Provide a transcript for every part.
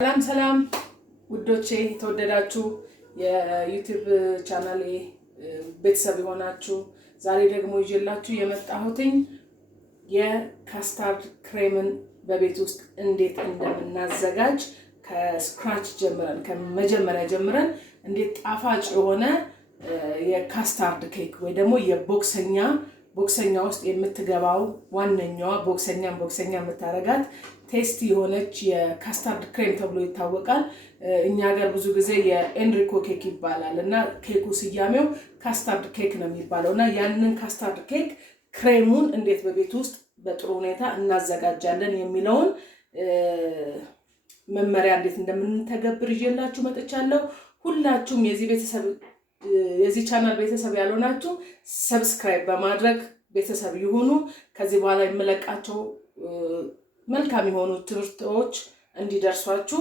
ሰላም ሰላም ውዶቼ ተወደዳችሁ የዩቲዩብ ቻናሌ ቤተሰብ የሆናችሁ ዛሬ ደግሞ ይዤላችሁ የመጣሁትኝ የካስታርድ ክሬምን በቤት ውስጥ እንዴት እንደምናዘጋጅ ከስክራች ጀምረን ከመጀመሪያ ጀምረን እንዴት ጣፋጭ የሆነ የካስታርድ ኬክ ወይ ደግሞ ቦክሰኛ ውስጥ የምትገባው ዋነኛዋ ቦክሰኛ የምታረጋት ቴስቲ የሆነች የካስታርድ ክሬም ተብሎ ይታወቃል። እኛ ሀገር ብዙ ጊዜ የኤንሪኮ ኬክ ይባላል እና ኬኩ ስያሜው ካስታርድ ኬክ ነው የሚባለው እና ያንን ካስታርድ ኬክ ክሬሙን እንዴት በቤት ውስጥ በጥሩ ሁኔታ እናዘጋጃለን የሚለውን መመሪያ እንዴት እንደምንተገብር ይዤላችሁ መጥቻለሁ። ሁላችሁም የዚህ ቻናል ቤተሰብ ያልሆናችሁ ሰብስክራይብ በማድረግ ቤተሰብ ይሁኑ። ከዚህ በኋላ የምለቃቸው መልካም የሆኑ ትምህርቶች እንዲደርሷችሁ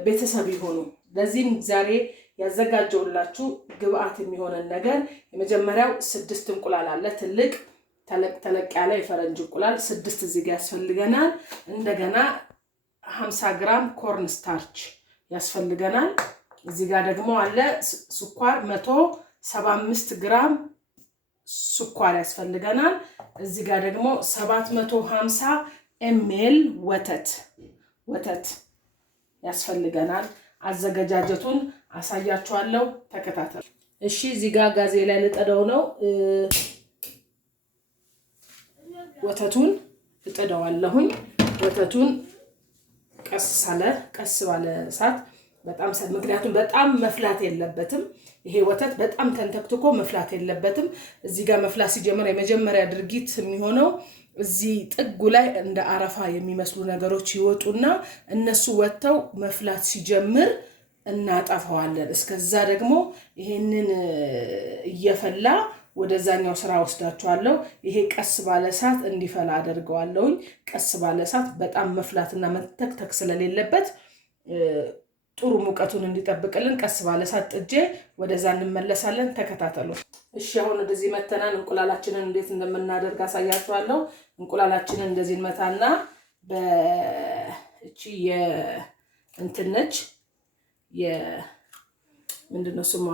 ቤተሰብ ይሁኑ። ለዚህም ዛሬ ያዘጋጀውላችሁ ግብአት የሚሆነን ነገር የመጀመሪያው 6 እንቁላል አለ። ተለቅ ያለ የፈረንጅ እንቁላል 6 እዚህ ጋር ያስፈልገናል። እንደገና 50 ግራም ኮርን ስታርች ያስፈልገናል። እዚህ ጋር ደግሞ አለ ስኳር 175 ግራም ስኳር ያስፈልገናል። እዚህ ጋር ደግሞ 750 ml ወተት ያስፈልገናል። አዘገጃጀቱን አሳያችኋለሁ፣ ተከታተሉ። እሺ እዚህ ጋር ጋዜ ላይ ልጠደው ነው። ወተቱን እጠደዋለሁኝ። ወተቱን ቀስ ባለ እሳት ምክንያቱም በጣም መፍላት የለበትም። ይሄ ወተት በጣም ተንተክትኮ መፍላት የለበትም። እዚህ ጋር መፍላት ሲጀምር የመጀመሪያ ድርጊት የሚሆነው እዚህ ጥጉ ላይ እንደ አረፋ የሚመስሉ ነገሮች ይወጡና እነሱ ወጥተው መፍላት ሲጀምር እናጠፋዋለን። እስከዛ ደግሞ ይሄንን እየፈላ ወደዛኛው ስራ ወስዳቸዋለሁ። ይሄ ቀስ ባለ እሳት እንዲፈላ አደርገዋለሁኝ። ቀስ ባለ እሳት በጣም መፍላትና መንተክተክ ስለሌለበት ጥሩ ሙቀቱን እንዲጠብቅልን ቀስ ባለ እሳት ጥጄ ወደዛ እንመለሳለን። ተከታተሉ። እሺ አሁን ወደዚህ መተናን እንቁላላችንን እንዴት እንደምናደርግ አሳያችኋለሁ። እንቁላላችንን እንደዚህ እንመታና በእቺ የእንትነች ምንድነው ስሟ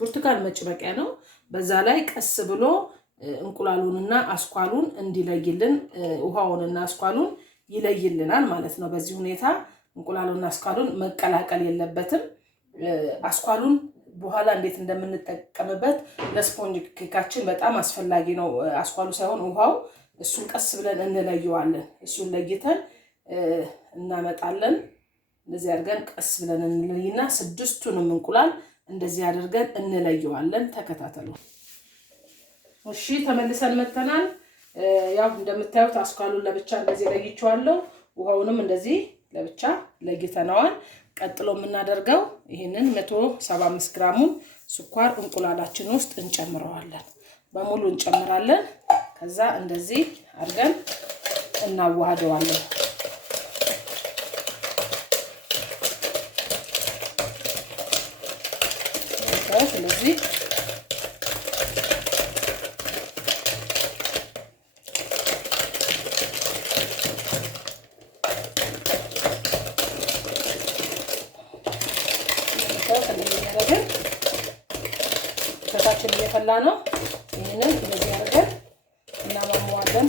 ብርቱካን መጭመቂያ ነው። በዛ ላይ ቀስ ብሎ እንቁላሉንና አስኳሉን እንዲለይልን ውሃውንና አስኳሉን ይለይልናል ማለት ነው። በዚህ ሁኔታ እንቁላሉና አስኳሉን መቀላቀል የለበትም። አስኳሉን በኋላ እንዴት እንደምንጠቀምበት ለስፖንጅ ኬካችን በጣም አስፈላጊ ነው። አስኳሉ ሳይሆን ውሃው፣ እሱን ቀስ ብለን እንለየዋለን። እሱን ለይተን እናመጣለን። እንደዚህ አድርገን ቀስ ብለን እንለይና 6ቱንም እንቁላል እንደዚህ አድርገን እንለየዋለን። ተከታተሉ። እሺ ተመልሰን መተናል። ያው እንደምታዩት አስኳሉን ለብቻ እንደዚህ ለይቼዋለሁ። ውሃውንም እንደዚህ ለብቻ ለይተናዋል። ቀጥሎ የምናደርገው ይሄንን 175 ግራሙን ስኳር እንቁላላችን ውስጥ እንጨምረዋለን። በሙሉ እንጨምራለን። ከዛ እንደዚህ አድርገን እናዋህደዋለን። ስለዚህ ከታችን እየፈላ ነው። ይሄንን እንደዚህ አድርገን እናሟሟዋለን።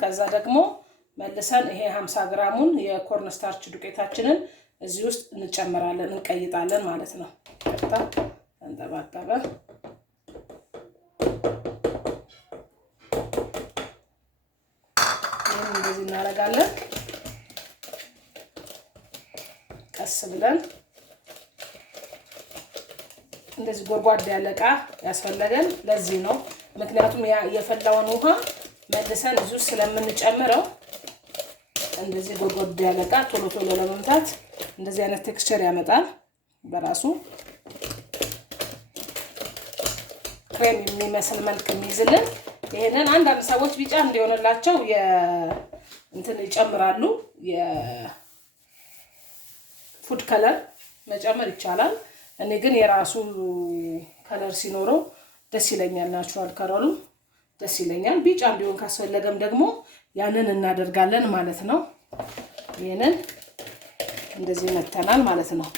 ከዛ ደግሞ መልሰን ይሄ 50 ግራሙን የኮርን ስታርች ዱቄታችንን እዚህ ውስጥ እንጨምራለን፣ እንቀይጣለን ማለት ነው። ቀጥታ እንጠባጠበ ይሄን እንደዚህ እናደርጋለን። ቀስ ብለን እንደዚህ ጎድጓዳ ያለ ዕቃ ያስፈልገን ለዚህ ነው። ምክንያቱም የፈላውን ውሃ መልሰን እዚህ ውስጥ ስለምንጨምረው እንደዚህ ጎድጓዳ ያለ ዕቃ ቶሎ ለመምታት እንደዚህ አይነት ቴክስቸር ያመጣል። በራሱ ክሬም የሚመስል መልክ የሚይዝልን። ይሄንን አንዳንድ ሰዎች ቢጫ እንዲሆንላቸው እንትን ይጨምራሉ። የፉድ ከለር መጨመር ይቻላል። እኔ ግን የራሱ ከለር ሲኖረው ደስ ይለኛል። ናቹራል ከለሩ ደስ ይለኛል። ቢጫ እንዲሆን ካስፈለገም ደግሞ ያንን እናደርጋለን ማለት ነው። ይሄንን እንደዚህ መተናል ማለት ነው።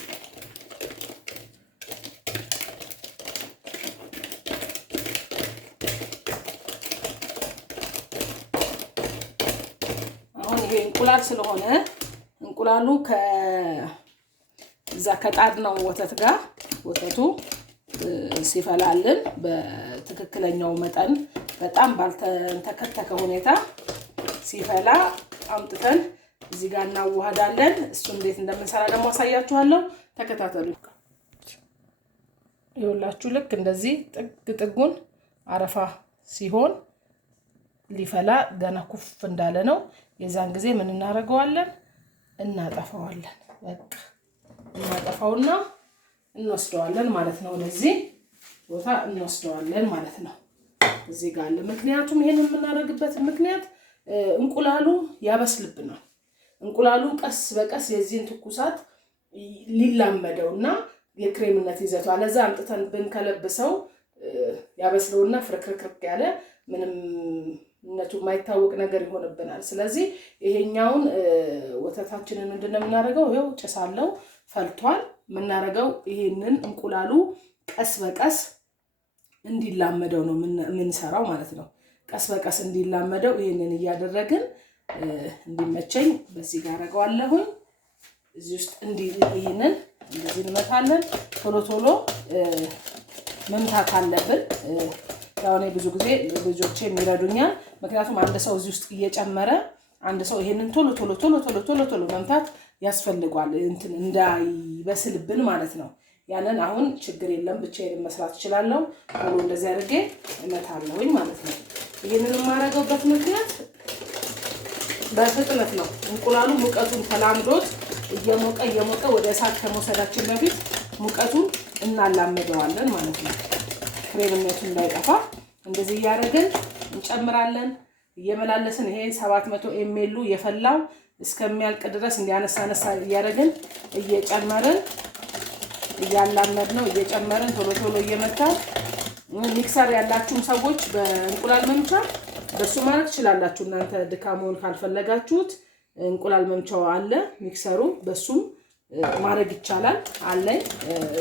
አሁን ይሄ እንቁላል ስለሆነ እንቁላሉ ከዛ ከጣድነው ወተት ጋር ወተቱ ሲፈላልን በትክክለኛው መጠን በጣም ባልተከተከ ሁኔታ ሲፈላ አምጥተን እዚህ ጋር እናዋሃዳለን። እሱ እንዴት እንደምንሰራ ደግሞ አሳያችኋለሁ። ተከታተሉ። ይኸውላችሁ ልክ እንደዚህ ጥግ ጥጉን አረፋ ሲሆን ሊፈላ ገና ኩፍ እንዳለ ነው። የዛን ጊዜ ምን እናደርገዋለን? እናጠፋዋለን። በቃ እናጠፋውና እንወስደዋለን ማለት ነው። ለዚህ ቦታ እንወስደዋለን ማለት ነው። እዚህ ጋር አለ። ምክንያቱም ይሄንን የምናደርግበት ምክንያት እንቁላሉ ያበስልብናል። እንቁላሉ ቀስ በቀስ የዚህን ትኩሳት ሊላመደውና የክሬምነት ይዘቱ አለዛ አምጥተን ብንከለብሰው ያበስለውና ፍርክርክርክ ያለ ምንም ነቱ የማይታወቅ ነገር ይሆንብናል። ስለዚህ ይሄኛውን ወተታችንን ምንድነው የምናደርገው? ይኸው ጭሳለው ፈልቷል። የምናደርገው ይሄንን እንቁላሉ ቀስ በቀስ እንዲላመደው ነው የምንሰራው ማለት ነው። ቀስ በቀስ እንዲላመደው ይሄንን እያደረግን እንዲመቸኝ በዚህ ጋር አደርገዋለሁኝ። እዚህ ውስጥ ይሄንን እንደዚህ እንመታለን። ቶሎ ቶሎ መምታት አለብን። ያው እኔ ብዙ ጊዜ ልጆቼ የሚረዱኛል። ምክንያቱም አንድ ሰው እዚህ ውስጥ እየጨመረ አንድ ሰው ይሄንን ቶሎ ቶሎ ቶሎ ቶሎ ቶሎ ቶሎ መምታት ያስፈልጋል፣ እንትን እንዳይበስልብን ማለት ነው። ያንን አሁን ችግር የለም ብቻዬን መስራት እችላለሁ። ቶሎ እንደዚህ አድርጌ እመታለሁኝ ማለት ነው። ይሄንን የማደርገውበት ምክንያት በፍጥነት ነው። እንቁላሉ ሙቀቱን ተላምዶት እየሞቀ ወደ እሳት ከመውሰዳችን በፊት ሙቀቱን እናላምደዋለን ማለት ነው። ክሬምነቱ እንዳይጠፋ እንደዚህ እያደረግን እንጨምራለን። እየመላለስን ይሄ 700 ኤምኤል የፈላው እስከሚያልቅ ድረስ እንዲያነሳነሳ እያደረግን እየጨመርን እያላመድ ነው እየጨመርን ቶሎ ቶሎ እየመታን። ሚክሰር ያላችሁም ሰዎች በእንቁላል መምቻ በሱ ማድረግ ትችላላችሁ። እናንተ ድካሙን ካልፈለጋችሁት እንቁላል መምቻው አለ ሚክሰሩ፣ በሱም ማድረግ ይቻላል አለኝ።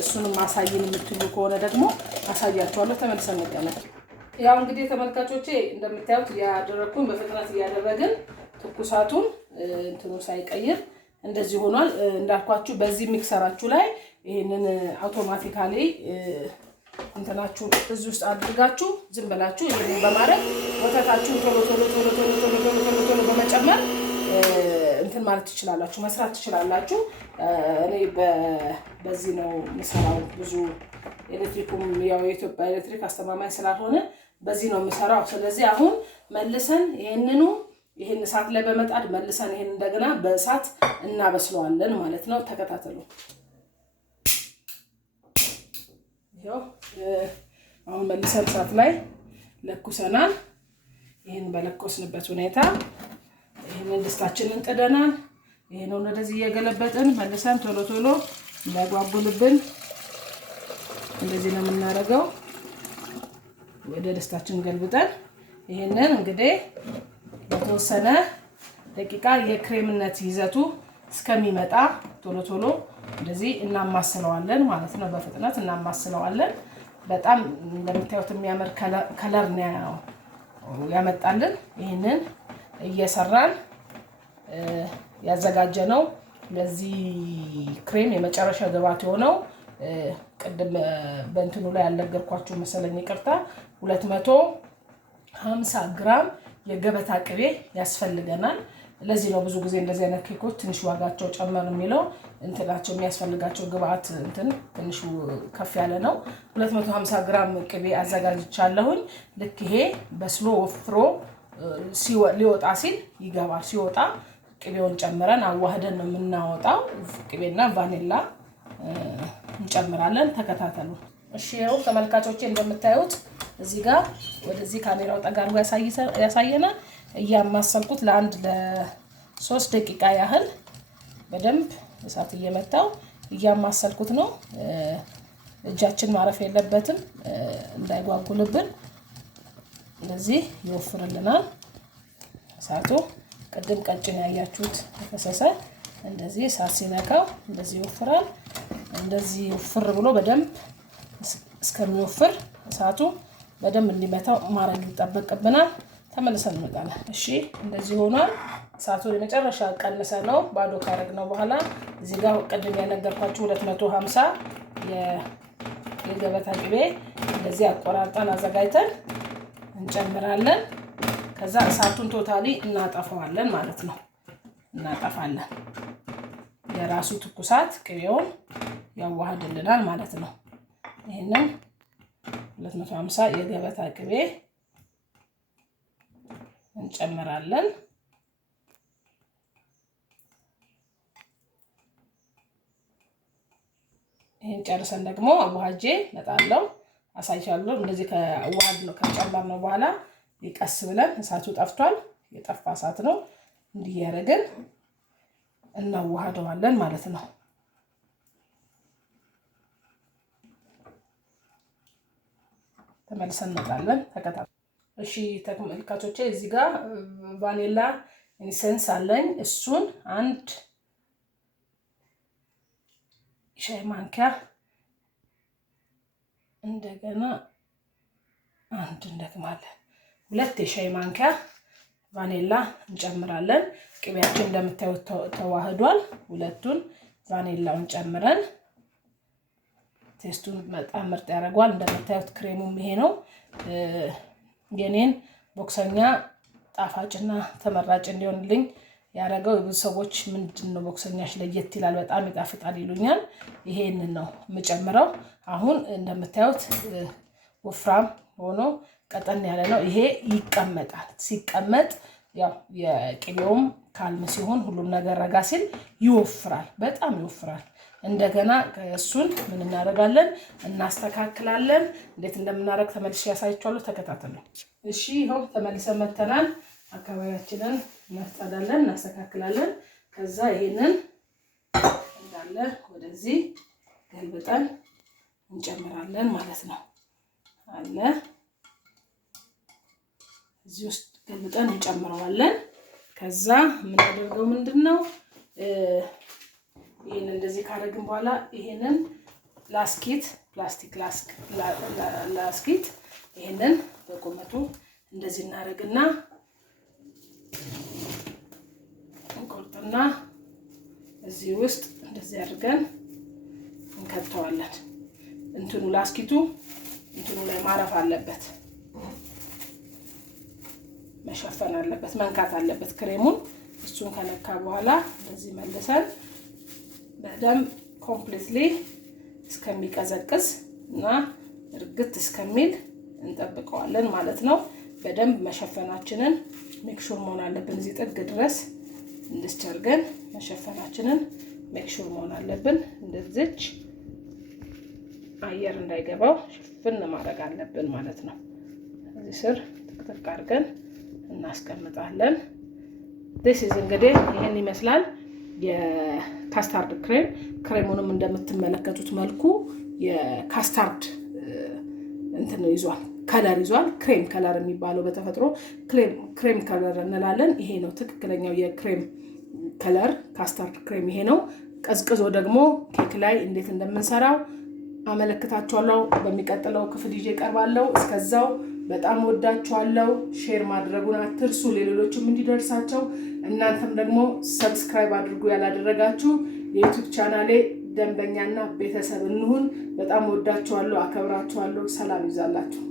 እሱንም ማሳየን የምትሉ ከሆነ ደግሞ አሳያችኋለሁ። ተመልሰን እንገናኝ። ያው እንግዲህ ተመልካቾቼ እንደምታዩት ያደረኩኝ በፍጥነት እያደረግን ትኩሳቱን እንትኑ ሳይቀይር እንደዚህ ሆኗል። እንዳልኳችሁ በዚህ ሚክሰራችሁ ላይ ይሄንን አውቶማቲካሊ እንትናችሁ እዚህ ውስጥ አድርጋችሁ ዝም ብላችሁ ይሄንን በማድረግ ወተታችሁን ቶሎ ቶሎ ቶሎ ቶሎ ቶሎ ቶሎ ቶሎ በመጨመር እንትን ማለት ትችላላችሁ፣ መስራት ትችላላችሁ። እኔ በዚህ ነው የምሰራው። ብዙ ኤሌክትሪኩም ያው የኢትዮጵያ ኤሌክትሪክ አስተማማኝ ስላልሆነ በዚህ ነው የምሰራው። ስለዚህ አሁን መልሰን ይሄን እሳት ላይ በመጣድ መልሰን ይሄን እንደገና በእሳት እናበስለዋለን ማለት ነው። ተከታተሉ። ያው አሁን መልሰን እሳት ላይ ለኩሰናል። ይሄን በለኮስንበት ሁኔታ ይሄንን ድስታችንን ጥደናል። ይሄን ወደዚህ እየገለበጥን መልሰን ቶሎ ቶሎ እንዳይጓጉልብን እንደዚህ ነው የምናደርገው። ወደ ድስታችን ገልብጠን ይሄንን እንግዲህ በተወሰነ ደቂቃ የክሬምነት ይዘቱ እስከሚመጣ ቶሎ ቶሎ እንደዚህ እናማስለዋለን ማለት ነው። በፍጥነት እናማስለዋለን። በጣም እንደምታዩት የሚያምር ከለር ነው ያመጣልን። ይሄንን እየሰራን ያዘጋጀነው ለዚህ ክሬም የመጨረሻ ግብአት የሆነው ቅድም በእንትኑ ላይ ያልነገርኳችሁ መሰለኝ ይቅርታ፣ 250 ግራም የገበታ ቅቤ ያስፈልገናል። ለዚህ ነው ብዙ ጊዜ እንደዚህ አይነት ኬኮች ትንሽ ዋጋቸው ጨመር የሚለው እንትናቸው የሚያስፈልጋቸው ግብአት እንትን ትንሽ ከፍ ያለ ነው። 250 ግራም ቅቤ አዘጋጅቻለሁኝ። ልክ ይሄ በስሎ ወፍሮ ሊወጣ ሲል ይገባል። ሲወጣ ቅቤውን ጨምረን አዋህደን ነው የምናወጣው። ቅቤና ቫኒላ እንጨምራለን። ተከታተሉ። እሺ ያው ተመልካቾቼ እንደምታዩት እዚህ ጋር ወደዚህ ካሜራው ጠጋ አድርጎ ያሳየናል። እያማሰልኩት ለ3 ደቂቃ ያህል በደንብ እሳት እየመታው እያማሰልኩት ነው። እጃችን ማረፍ የለበትም እንዳይጓጉልብን። እንደዚህ ይወፍርልናል። እሳቱ ቅድም ቀጭን ያያችሁት ተፈሰሰ። እንደዚህ እሳት ሲነካው እንደዚህ ይወፍራል። እንደዚህ ወፍር ብሎ በደንብ እስከሚወፍር እሳቱ በደንብ እንዲመታው ማድረግ ይጠበቅብናል። ተመልሰን እንመጣለን። እሺ እንደዚህ ሆኗል። እሳቱ ለመጨረሻ ቀንሰ ነው ባዶ ካረግነው በኋላ እዚህ ጋር ቅድም ያነገርኳችሁ 250 የገበታ ቅቤ እንደዚህ አቆራርጠን አዘጋጅተን እንጨምራለን። ከዛ እሳቱን ቶታሊ እናጠፋዋለን ማለት ነው። እናጠፋለን። የራሱ ትኩሳት ቅቤውን ያዋሃድልናል ማለት ነው። ይሄንን 250 የገበታ ቅቤ እንጨምራለን። ይሄን ጨርሰን ደግሞ አዋሃጄ መጣለው አሳይቻለሁ። እንደዚህ ከዋሃድ ነው ከጨመርነው በኋላ ይቀስ ብለን እሳቱ ጠፍቷል። የጠፋ እሳት ነው። እንዲህ ያደረግን እናዋሃደዋለን ማለት ነው። ተመልሰን እንመጣለን። ተከታተሉ። እሺ ተመልካቾቼ እዚህ ጋር ቫኒላ ኢንሰንስ አለኝ። እሱን አንድ ሻይ ማንኪያ እንደገና አንድ እንደግማለን 2 የሻይ ማንኪያ ቫኒላ እንጨምራለን። ቅቤያችን እንደምታዩት ተዋህዷል። ሁለቱን ቫኒላውን ጨምረን ቴስቱን በጣም ምርጥ ያደርገዋል። እንደምታዩት ክሬሙም ይሄ ነው። የኔን ቦክሰኛ ጣፋጭና ተመራጭ እንዲሆንልኝ ያደረገው ብዙ ሰዎች ምንድነው ቦክሰኛሽ ለየት ይላል በጣም ይጣፍጣል ይሉኛል። ይሄንን ነው የምጨምረው። አሁን እንደምታዩት ወፍራም ሆኖ ቀጠን ያለ ነው። ይሄ ይቀመጣል። ሲቀመጥ ያው የቅቤውም ካልም ሲሆን ሁሉም ነገር ረጋ ሲል ይወፍራል፣ በጣም ይወፍራል። እንደገና እሱን ምን እናደርጋለን? እናስተካክላለን። እንዴት እንደምናደርግ ተመልሼ ያሳያችኋለሁ። ተከታተሉ። እሺ ይኸው ተመልሰን መተናል። አካባቢያችንን እናስጣዳለን፣ እናስተካክላለን። ከዛ ይሄንን እንዳለ ወደዚህ ገልብጠን እንጨምራለን ማለት ነው። አለ እዚህ ውስጥ ገልብጠን እንጨምረዋለን። ከዛ የምናደርገው ምንድነው? ይሄንን እንደዚህ ካደረግን በኋላ ይሄንን ላስኪት ፕላስቲክ ላስኪት ይሄንን በቁመቱ እንደዚህ እናደርግና እንቆርጥና እዚህ ውስጥ እንደዚህ አድርገን እንከተዋለን። እንትኑ ላስኪቱ እንትኑ ላይ ማረፍ አለበት፣ መሸፈን አለበት፣ መንካት አለበት ክሬሙን። እሱን ከነካ በኋላ እንደዚህ መልሰን በደንብ ኮምፕሊትሊ እስከሚቀዘቅዝ እና እርግት እስከሚል እንጠብቀዋለን ማለት ነው። በደንብ መሸፈናችንን ሜክሹር መሆን አለብን። እዚህ ጥግ ድረስ እንድስቸርገን መሸፈናችንን ሜክሹር መሆን አለብን። እንደዚች አየር እንዳይገባው ሽፍን ማድረግ አለብን ማለት ነው። እዚህ ስር ጥቅጥቅ አድርገን እናስቀምጣለን። this is እንግዲህ ይሄን ይመስላል የካስታርድ ክሬሙንም እንደምትመለከቱት መልኩ የካስታርድ እንትን ይዟል፣ ከለር ይዟል። ክሬም ከለር የሚባለው በተፈጥሮ ክሬም ከለር እንላለን። ይሄ ነው ትክክለኛው የክሬም ከለር ካስታርድ ክሬም ይሄ ነው። ቀዝቅዞ ደግሞ ኬክ ላይ እንዴት እንደምንሰራው አመለክታችኋለሁ። በሚቀጥለው ክፍል ይዤ ቀርባለሁ። እስከዛው በጣም ወዳችኋለሁ። ሼር ማድረጉን አትርሱ ለሌሎችም እንዲደርሳቸው። እናንተም ደግሞ ሰብስክራይብ አድርጉ ያላደረጋችሁ። የዩቲዩብ ቻናሌ ደንበኛና ቤተሰብ እንሁን። በጣም ወዳችኋለሁ፣ አከብራችኋለሁ። ሰላም ይዛላችሁ።